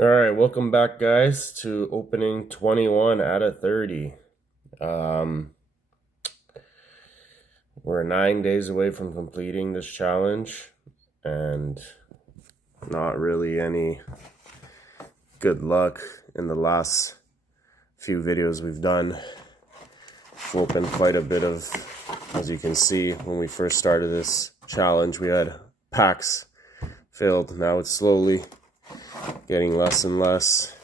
All right, welcome back, guys, to opening 21 out of 30. Um, we're 9 days away from completing this challenge, and not really any good luck in the last few videos we've done. We've opened quite a bit of, as you can see, when we first started this challenge, we had packs filled. Now it's slowly getting less and less.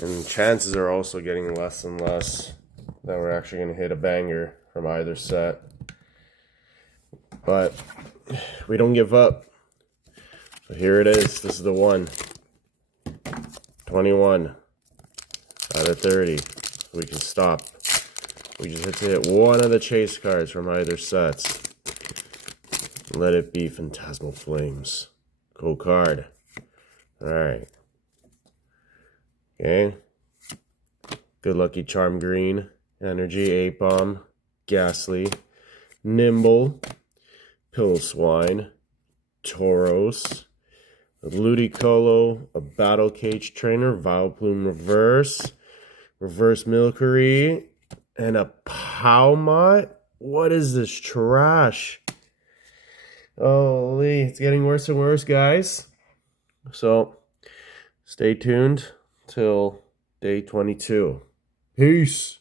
And chances are also getting less and less that we're actually going to hit a banger from either set. But we don't give up. So here it is. This is the one. 21 out of 30. We can stop. We just have to hit one of the chase cards from either sets. Let it be Phantasmal Flames. Cool card. Alright. Okay. Good Lucky Charm Green, Energy, Ape-Bomb, Ghastly, Nimble, Piloswine, Tauros, Ludicolo, a Battle Cage Trainer, Vileplume Reverse, Reverse Milcery, and a Powmot? What is this trash? Holy, it's getting worse and worse, guys. So, stay tuned till day 22. Peace.